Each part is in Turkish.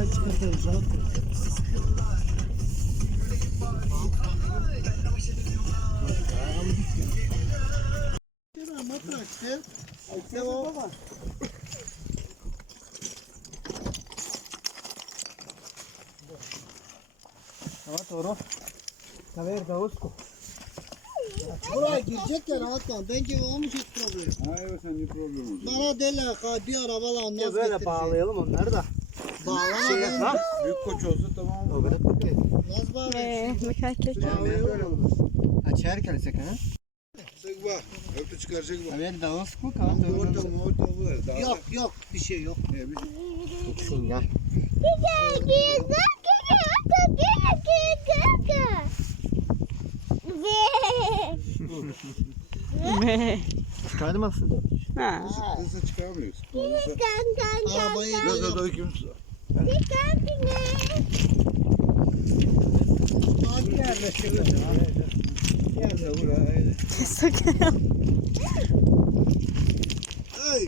Her şeyde uzak. Evet doğru. Tabii de usko. Buraya girecek ya rahatla. Bence olmuş hiç problem. Hayır sen ne problem olacak? Bana deli, bir arabalar nasıl getirecek? Böyle bağlayalım onları da. Bağlamadın. Şey, Lan büyük koç olsa tamam olur. Böyle paket. Nasıl bağlayın? Mekanik. Açarken sakın ha. Sık bak. Öptü çıkaracak bak. Evet daha sıkma kan. Orada mı orada mı? Yok yok bir şey yok. Ne bir. Tutsun ya. Güzel güzel. Çıkardım aslında. Ha. Kızı çıkaramıyoruz. Arabayı gaza döküm. Sakın. Hey,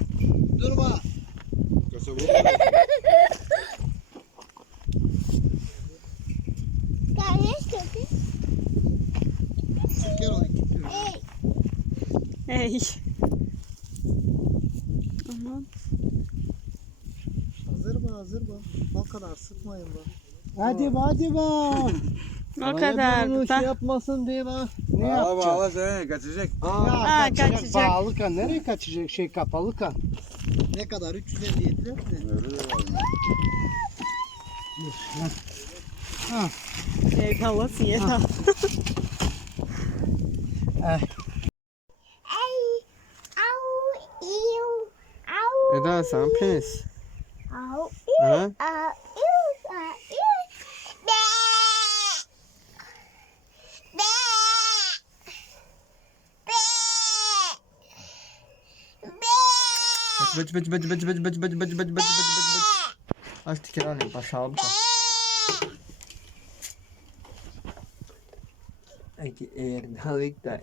durma. Hey. Hey. Hazır mı? O kadar sıkmayın bak. Hadi hadi bak. O kadar. Bunu şey yapmasın diye bak. Ne Bağla yapacak? bağla sen kaçacak. Aa, Aa, kaçacak. kaçacak. Bağlı kan. Nereye kaçacak? Şey kapalı kan. Ne kadar? 357 lira mı? Öyle de var. Ey havası yeter. Eda sen penis. Hã? Bıcı bıcı bıcı bıcı bıcı bıcı bıcı bıcı bıcı bıcı bıcı Artık herhalde başarılı da. Eki Erdalik da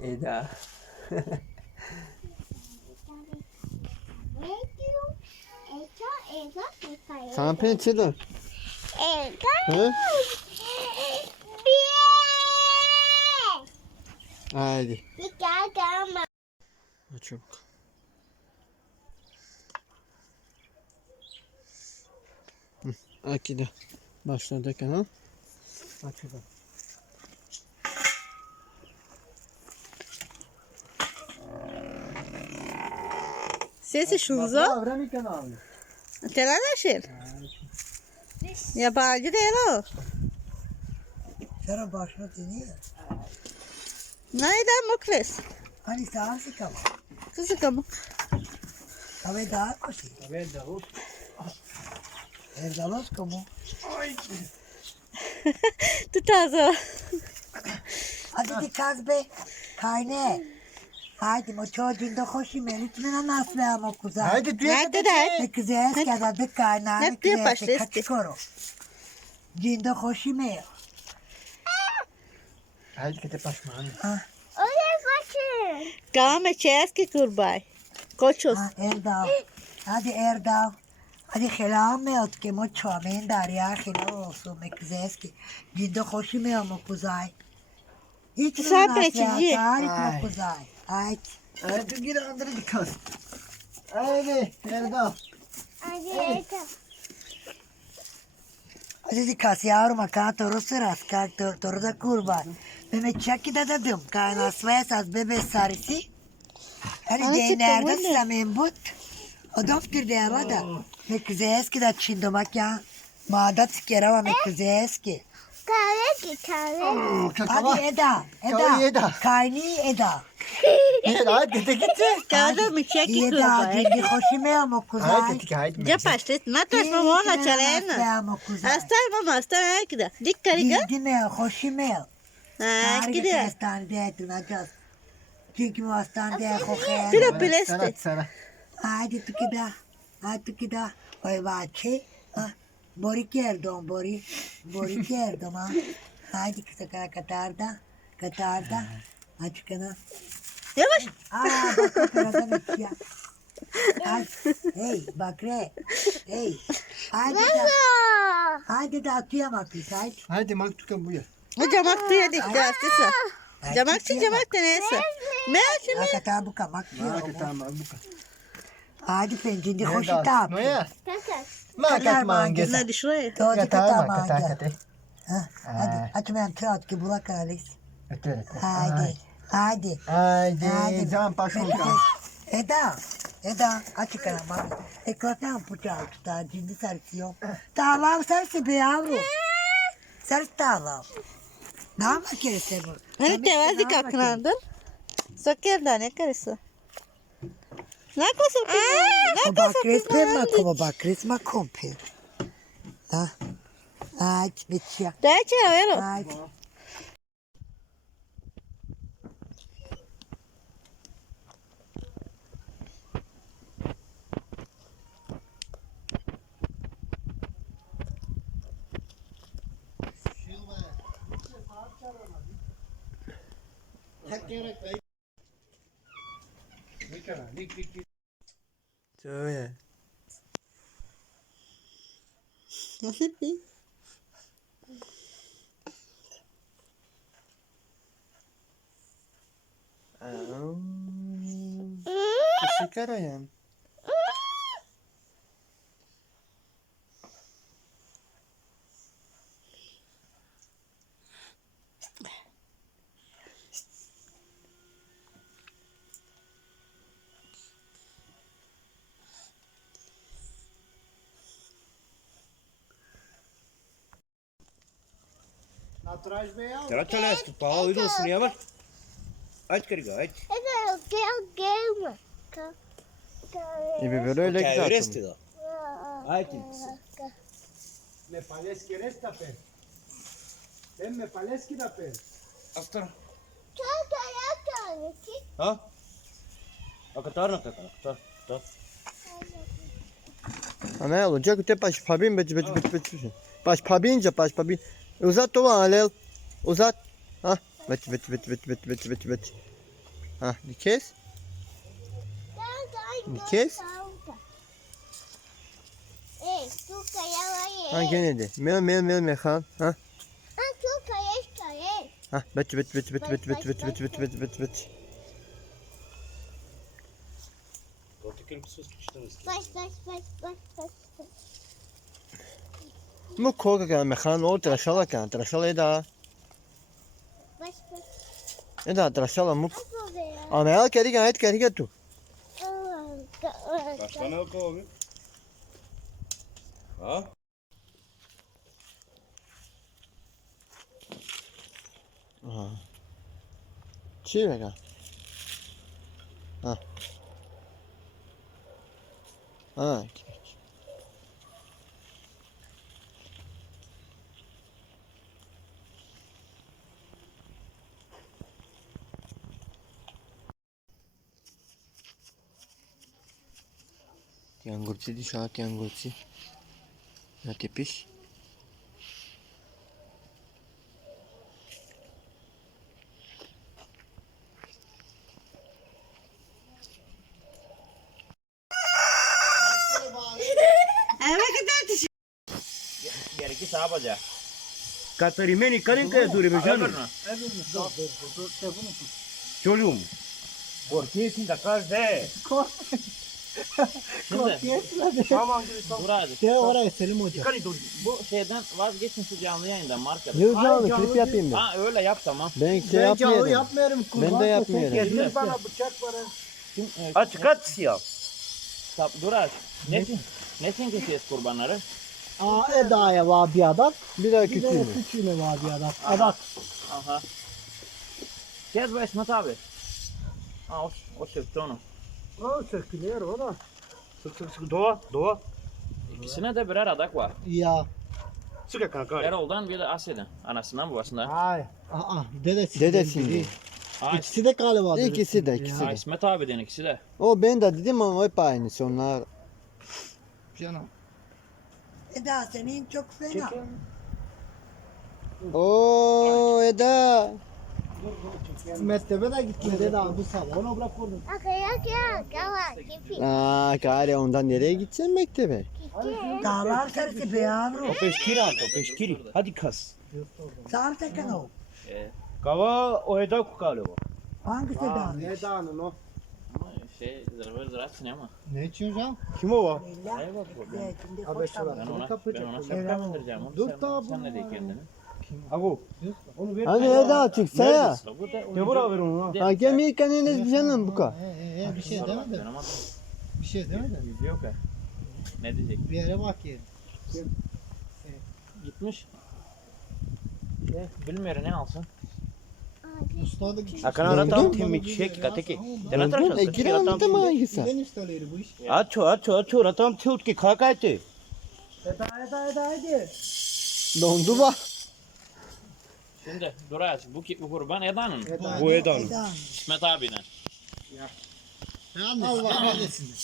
Kampanya çıldır. Evet. He? Haydi. Ha, çabuk. Akide başladı kanal. Akide. Sesi şunzo. Avramik kanal. Telanaşır. Yabancı değil o. Sana başına deniyor. Neyden mukles? Hani daha sıkamı. Kızıkamı. Tabii daha koşu. Tabii daha koşu. Evdalos kamu. Tut ağzı. Hadi dikkat be. Kayne. Haydi o çocuğunda hoşum ya. Lütfen anasla ama kuzen. Haydi diyor. Haydi de. Kızı eski adadık kaynağı. Ne diyor başlı eski. Kaçıkoru. Cinde hoşum ya. Haydi gidip başma anne. Oraya koşun. Devam et şey eski kurbay. Koçuz. Erdal. Hadi Erdal. אני חילה מאוד, כמו צ'ואמין דריה חילוס ומקזסקי. ג'ידו חושי מאוד מוקוזאי. איתנו נעשה אתר מוקוזאי. Aç. Evet, dur geri andırı dikas. Evet, Erdal. Evet. Dedi kas yavrum ka toru sıras ka toru da kurban. Mehmet çaki da dadım ka nasvaya saz bebe sarısı. Hani değnerde samin but. O doftir de arada. Ne güzel eski da çindomak ya. Mağda tikera ama ne güzel eski. Kahve ki kahve. Hadi Hadi Eda. Eda. Yavru Eda. Kayni Eda. Hayır dede gitti. Hadi. mi çekik Eda. lopa. Gidi hoşuma Hayır kuzey. dedi ki hayır. Ya meclis. pastet matas mama ona çalena. Hoşuma kuzey. Astar mama astar ayakida. Dik karika. Gidime hoşuma. Harika Ayakida. hastanede duracağız. Çünkü bu hastanede kokuyor. Pilo Sana pileste. sana. Hadi tıkıda. Hadi tıkıda. Oy bahçe. Ah, Morikerdo, mori, morikerdo ma. Hadi kısa Katar'da, Katar'da. Aç kana. Yavaş. Aa bak kapıradan ötüyor. Ay, hey bakre. Hey. Hadi da, hadi da atıyor bak bir say. Hadi maktuka bu ya. Bu camak diye dik dertisi. Camak için camak da neyse. Meğer şimdi. Akata bu kamak. Akata bu kamak. Hadi pençinde hoş itap. Noya. Katar mangesa. Nadi şuraya. Doğru katar mangesa. Hadi atmayan tırat ki bulak alis. Hadi. Hadi. Hadi. Zaman paşulka. Eda. Eda açık ama. Eklatan bıçağı tutar. Cindi sarısı yok. Dağlam sarısı be yavrum. Sarısı dağlam. Ne yapmak gerekir bu? Evet de verdik aklından. Sokerden ne karısı? Nakasok ko yan. Ah! na ko Bak resmen bakıma bak resmen komple. Da. Aç biçya. Dahil siya, meron. Aç. Take care of it. Take care of it. Cewek. Masih pi. se Masih karayan. चलो चलो इसको पाओ इधर उसने यार आज करेगा आज okay okay İbi böyle öyle gidiyor. Öğresti da. Hadi. Me parece que eres taper. Sen me parece que taper. Aftar. Kaka ya kanki. Ha? Akatar na kaka. Ta ta. Anel, onde é que tem para as pabinhas? Para as pabinhas, para as pabinhas. Eu já estou anel. Uzat. Ha. Beç beç beç beç beç beç beç beç. Ha, bir kez. Bir kez. Ha gene de. Mel mel mel mekan. Ha. Ha, beç beç beç beç beç beç beç beç beç beç beç beç. Kortikir kusuz kıştınız. Mu koga kan mekan o tıraşala kan. Tıraşala Baş baş. Ne da atrasala muk. Amel kedi gayet kedi getu. Baştan al kovu. Ha? Ah. Çiğ mi Ha. Ha. yang kursi di saat yang kursi ya tipis Katarimeni karın kaya duruyor canım. Çocuğum. Korkuyorsun da kar de. Korkuyorsun. Tamam. Dur abi. Te oraya Selim Hoca. Kari dur. Bu şeyden vazgeçin şu canlı yayından markada. Ne canlı klip yapayım ben. Ha öyle yap tamam. Ben şey Ben canlı yapmıyorum. yapmıyorum. Ben de yapmıyorum. Getir bana bıçak var. Kim, e, Aç kaç siyah. Tap, dur abi. Nesin? Nesin kesiyoruz kurbanları? Aa Eda'ya var bir adam. Bir daha Bir de küçüğünü. küçüğüne var bir adam. Adak. Aha. Gez bu İsmet abi. Ha o, o çıktı onu. O sökülüyor o da. Sık sık sık. Doğa. Doğa. İkisine de birer adak var. Ya. Sık kanka. Erol'dan bir de Asya'dan. Anasından babasından. Hayır. Aa dedesi. Dedesinde. Ha, İkisi de galiba. İkisi de ikisi de. İsmet abiden ikisi de. O ben de dedim ama hep aynısı onlar. Canım. Eda senin çok fena. Oo Eda. Mektebe de gitmedi daha bu sabah. Onu bırak orada. Aa gari ondan nereye gideceksin mektebe? Dağlar sarısı be yavrum. O peşkiri al, o peşkiri. Hadi kas. Sağır sakın o. Kava o eda kukalı o. Hangisi dağ? Ne dağının o? Şey zırhı. Ne içiyorsun can? Kim o var? Ben ona, ben ona şapka bindireceğim. Onu Dur da sen ne diye kendini? Agu. Onu ver. Hani Eda çıksa ya. Bu da Ne bura ver onu? Ha gemi kanınız bir canım bu ka. He bir şey demedi. Bir şey demedi. yok ha. Ne diyecek? Bir yere bak yeri. Gitmiş. Bilmiyorum ne alsın. Usta da gitmiş. Akana ratam timik şek kateki. Dena E tıraşası. girelim de mi hangisi? Ben ustaları bu iş. Aço aço aço ratam tilt ki kakayte. Eda eda eda hadi. Dondu bak. Şimdi Duras bu ki bu kurban Eda'nın. Eda. Bu edan. İsmet abinin. Allah kahretsin.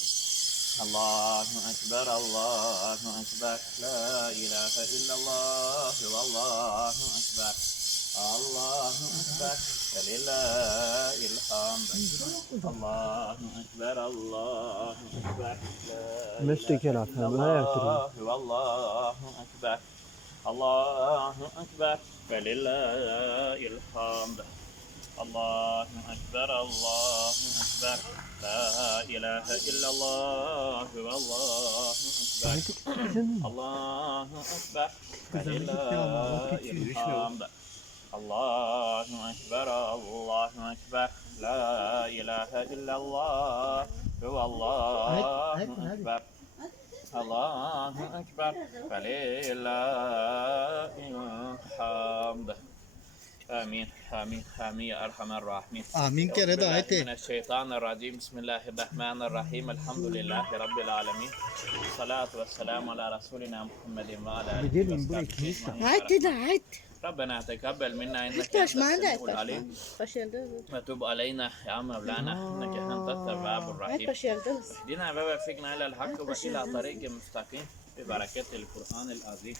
Allahu Ekber, Allahu Ekber, La ilahe illallah, Allahu Ekber, Allahu Ekber, Velillahil hamd. Allahu Ekber, Allahu Ekber, La Müstekel ilahe bunu yaptırın. illallah, Allahu Ekber, Allahu Ekber, Velillahil hamd. Allahu Ekber, Allahu Ekber. La ilahe illallah ve Allahu Ekber. Allahu Ekber. Ve lillahil hamd. Allahu Ekber, Allahu Ekber. La ilahe illallah ve Allahu Ekber. Ekber. Ve lillahil hamd. آمين. آمين. آمين. يا أرحم الراحمين. de بالله ayet. من الشيطان الرجيم. بسم الله الرحمن الرحيم. الحمد لله رب العالمين. الصلاة والسلام على رسولنا محمد وعلى آله وصحبه أجمعين. Haydi de haydi. ربنا تقبل منا إنك Baş أنت manda السميع et baş العليم Baş yerde. وتب علينا يا مولانا إنك أنت التواب Haydi الرحيم baş yerde. دينا ووفقنا إلى الحق وإلى طريق مستقيم ببركة القرآن العظيم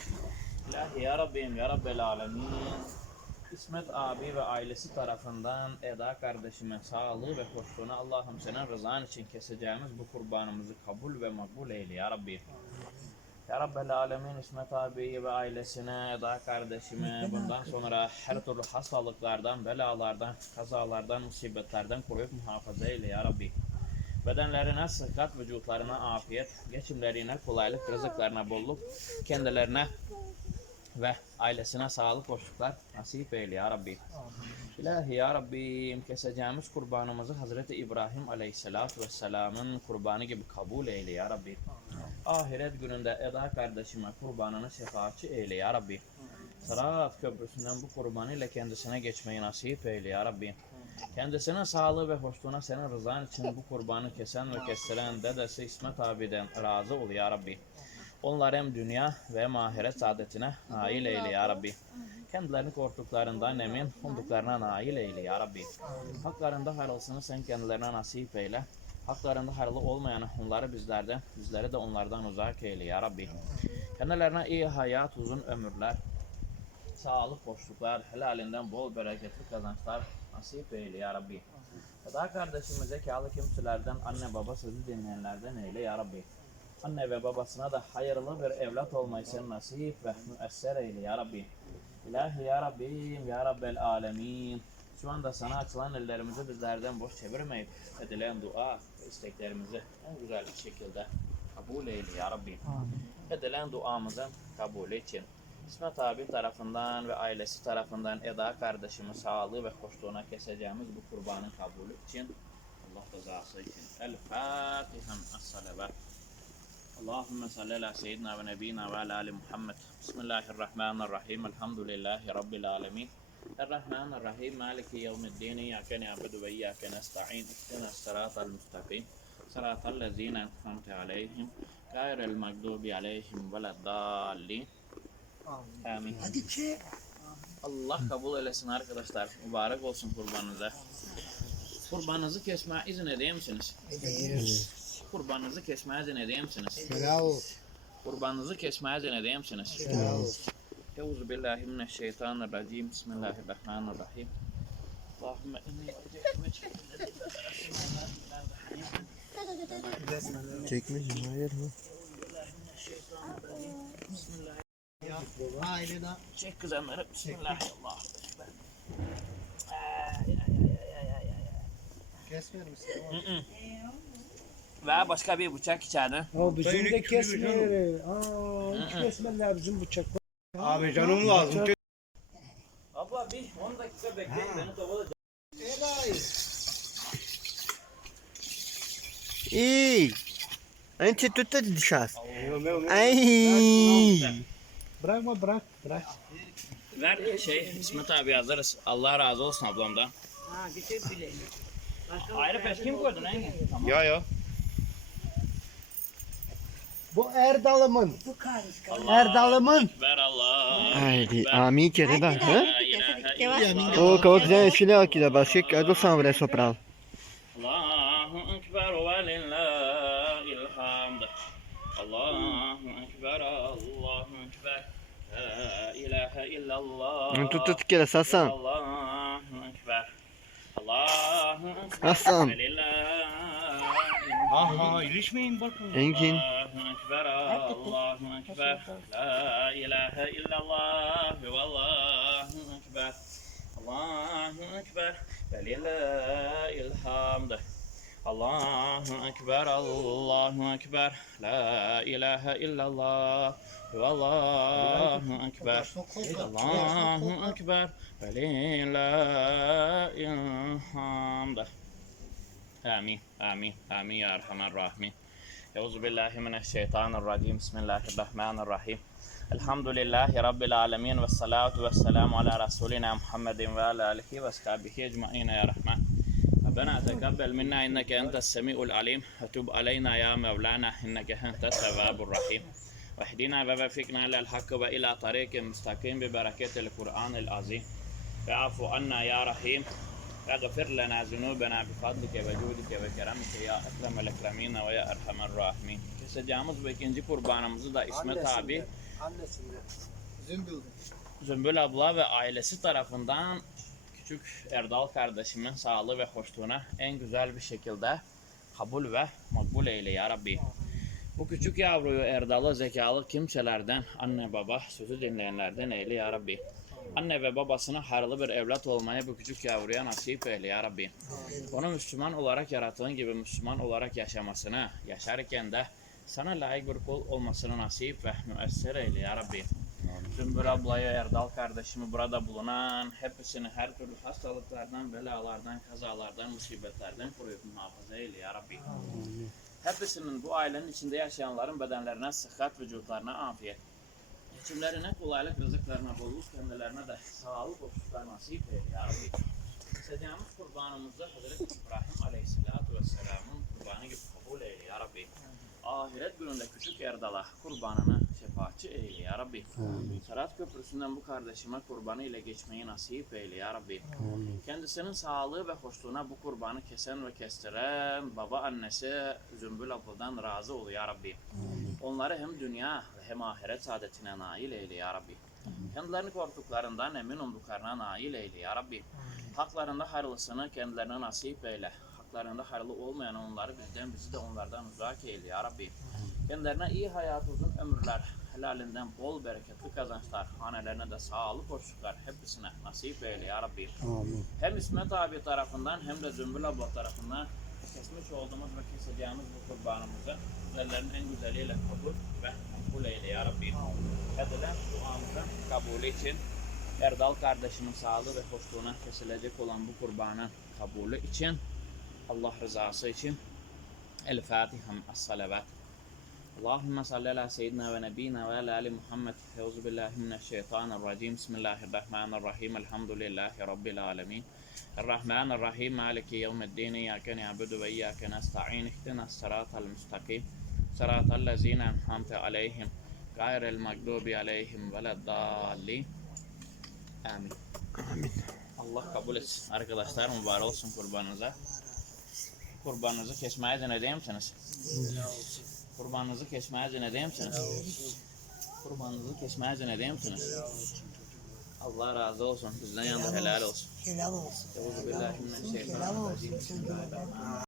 İlahi ya Rabbim ya Rabbel Alemin İsmet abi ve ailesi tarafından Eda kardeşime sağlığı ve hoşluğunu Allah'ım senin rızan için keseceğimiz bu kurbanımızı kabul ve makbul eyle ya Rabbi. Ya Rabbel Alemin İsmet abi ve ailesine, Eda kardeşime bundan sonra her türlü hastalıklardan, belalardan, kazalardan, musibetlerden koruyup muhafaza eyle ya Rabbi. Bedenlerine sıhhat, vücutlarına afiyet, geçimlerine kolaylık, rızıklarına bolluk, kendilerine ve ailesine sağlık, hoşluklar nasip eyle ya Rabbi. İlahi ya Rabbim keseceğimiz kurbanımızı Hazreti İbrahim Aleyhisselatü Vesselam'ın kurbanı gibi kabul eyle ya Rabbi. Ahiret gününde Eda kardeşime kurbanını şefaatçi eyle ya Rabbi. Sırat köprüsünden bu kurbanı ile kendisine geçmeyi nasip eyle ya Rabbi. Kendisinin sağlığı ve hoşluğuna senin rızan için bu kurbanı kesen ve kestiren dedesi İsmet abiden razı ol ya Rabbi. Onlar hem dünya ve hem ahiret saadetine nail eyle ya Rabbi. Kendilerini korktuklarından emin, umduklarına nail eyle ya Rabbi. Haklarında hayırlısını sen kendilerine nasip eyle. Haklarında hayırlı olmayan onları bizlerden, bizleri de onlardan uzak eyle ya Rabbi. Kendilerine iyi hayat, uzun ömürler, sağlık, boşluklar, helalinden bol bereketli kazançlar nasip eyle ya Rabbi. Eda kardeşimize zekalı kimselerden, anne baba sözü dinleyenlerden eyle ya Rabbi. Anne ve babasına da hayırlı bir evlat olmayı sen nasip ve müesser eyle ya Rabbi. İlahi ya Rabbim, ya Rabbel alemin. Şu anda sana açılan ellerimizi bizlerden boş çevirmeyip edilen dua ve isteklerimizi en güzel bir şekilde kabul eyle ya Rabbi. Edilen duamızın kabulü için İsmet abi tarafından ve ailesi tarafından Eda kardeşimin sağlığı ve hoşluğuna keseceğimiz bu kurbanın kabulü için Allah rızası için. El Fatiha. Es-salavat. اللهم صل على سيدنا ونبينا وعلى آل محمد. بسم الله الرحمن الرحيم. الحمد لله رب العالمين. الرحمن الرحيم. مالك يوم الدين. إياك نعبد وإياك نستعين. اهدنا الصراط المستقيم. صراط الذين أنعمت عليهم. غير المغضوب عليهم ولا الضالين. آمين. Hadi çek. Allah kabul eylesin arkadaşlar. Mübarek olsun kurbanınıza. Kurbanınızı kesmeye izin edeyim misiniz? Ederiz. Kurbanınızı kesmeye edeyim misiniz? Bravo. Kurbanınızı kesmeye edeyim misiniz? Bravo. Euzu billahi mineşşeytanirracim. Bismillahirrahmanirrahim. Allahümme inni Çekmiş mi? Hayır mı? Ailede Çek kızanları. Bismillahirrahmanirrahim. kesmiyor musun? Ve başka bir bıçak içeride. O bizim de kesmiyor. Aa, hiç kesmediler bizim bıçakla. Abi canım lazım. Abla bir 10 dakika bekleyin beni. Antes tu tá de chás. Ay. Bırakma bırak bırak. Ver şey İsmet abi hazırız. Allah razı olsun ablamdan. Ayrı peş kim koydu ne? Tamam. Ya ya. Bu Erdal'ımın. Erdal'ımın. Haydi. Amin kere da. Ha? La ilahe illallah. Ô, coloca já encheu aqui da baixa que eu sou um sopral. Allahu ekber ve lillahil hamd. Allahu ekber, Allahu ekber. La ilahe illallah. Tu tu que era sasan. Allahu ekber. Allahu ekber. Hasan. Aha ilişmeyin bakın. Engin. Allahu ekber, Allahu ekber. La ilahe illallah ve Allahu ekber. Allahu ekber ve lillahil hamd. Allahu ekber, Allahu ekber. La ilahe illallah ekber. Allahu ekber ve lillahil hamd. آمين آمين آمين يا أرحم الراحمين. أعوذ بالله من الشيطان الرجيم. بسم الله الرحمن الرحيم. الحمد لله رب العالمين والصلاة والسلام على رسولنا محمد وعلى آله وأصحابه أجمعين يا رحمن. ربنا تقبل منا إنك أنت السميع العليم. وتب علينا يا مولانا إنك أنت التواب الرحيم. واهدنا ووفقنا إلى الحق وإلى طريق مستقيم ببركة القرآن العظيم. واعف عنا يا رحيم. واغفر لنا ذنوبنا بفضلك وجودك وكرمك يا أكرم الأكرمين ويا أرحم الراحمين Keseceğimiz bu ikinci kurbanımızı da İsmet abi, Annesinde. Zümbül. Zümbül abla ve ailesi tarafından küçük Erdal kardeşimin sağlığı ve hoşluğuna en güzel bir şekilde kabul ve makbul eyle ya Rabbi. Bu küçük yavruyu Erdal'ı zekalı kimselerden, anne baba, sözü dinleyenlerden eyle ya Rabbi. Anne ve babasına hayırlı bir evlat olmayı bu küçük yavruya nasip eyle ya Rabbi. Onu Müslüman olarak yarattığın gibi Müslüman olarak yaşamasını, yaşarken de sana layık bir kul olmasını nasip ve müesser eyle ya Rabbi. Zümbür ablayı, Erdal kardeşimi burada bulunan hepsini her türlü hastalıklardan, belalardan, kazalardan, musibetlerden koruyup muhafaza eyle ya Rabbi. Hepsinin bu ailenin içinde yaşayanların bedenlerine sıhhat, vücutlarına afiyet. Geçimlerine kolaylık, rızıklarına bolluk, kendilerine de sağlık, hoşluklar nasip eyle ya Rabbi. Sediyamız kurbanımızda Hazreti İbrahim Aleyhisselatü Vesselam'ın kurbanı gibi kabul eyle ya Rabbi. Ahiret gününde küçük Erdal'a kurbanını şefaatçi eyle ya Rabbi. Serhat Köprüsü'nden bu kardeşime kurbanı ile geçmeyi nasip eyle ya Rabbi. Kendisinin sağlığı ve hoşluğuna bu kurbanı kesen ve kestiren baba annesi Zümbül abladan razı ol ya Rabbi. Onları hem dünya hem ahiret saadetine nail eyle ya Rabbi. Kendilerini korktuklarından emin olduklarına nail eyle ya Rabbi. Haklarında hayırlısını kendilerine nasip eyle. Haklarında hayırlı olmayan onları bizden bizi de onlardan uzak eyle ya Rabbi. Kendilerine iyi hayat uzun ömürler, helalinden bol bereketli kazançlar, hanelerine de sağlık hoşluklar hepsine nasip eyle ya Rabbi. Hem İsmet abi tarafından hem de Zümbül abla tarafından kesmiş olduğumuz ve keseceğimiz bu kurbanımızı güzellerin en güzeliyle kabul ve makbul eyle ya Rabbi. Edilen duamızın kabulü için Erdal kardeşimin sağlığı ve hoşluğuna kesilecek olan bu kurbanın kabulü için Allah rızası için El Fatiha Es-Salavat اللهم صل على سيدنا ونبينا وعلى ال محمد اعوذ بالله من الشيطان الرجيم بسم الله الرحمن الرحيم الحمد لله رب العالمين الرحمن الرحيم مالك يوم الدين اياك نعبد واياك نستعين اهدنا الصراط المستقيم صراط الذين انعمت عليهم غير المغضوب عليهم ولا الضالين Amin. Amin. Allah kabul etsin. Arkadaşlar mübarek olsun kurbanınıza. Kurbanınızı kesmeye deneyim misiniz? Kurbanınızı kesmeye deneyim misiniz? Kurbanınızı kesmeye deneyim misiniz? Allah razı olsun. Bizden yanında helal olsun. Helal olsun. Euzubillahimineşşeytanirracim. Helal olsun. çocuğuma.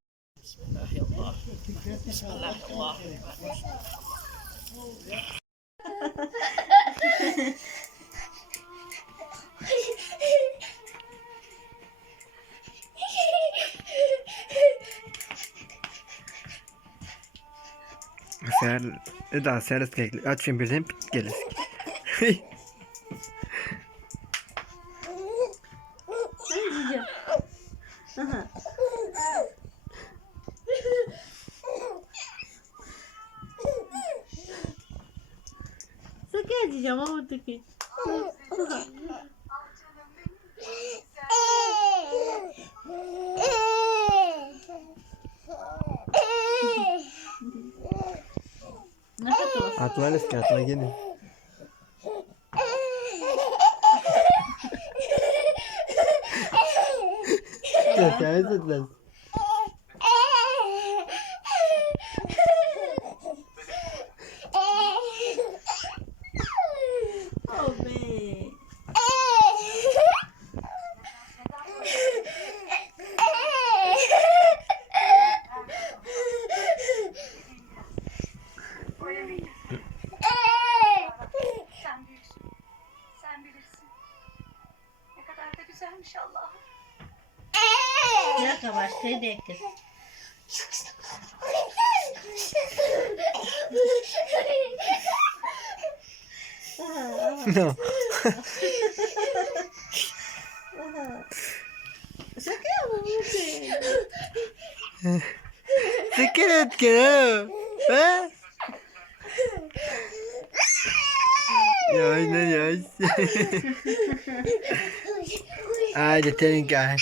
Ser, da seres kekli. Açın birden pit gelir. Ne kadar Atma gelin. Hikaye etmez. Sen büyüksün. Sen bilirsin. Ne kadar da güzelmiş. Bir dakika başkayı da kız. No. Sakın ama buradaki. Sikir Yavaş lan yavaş. Hadi senin gel.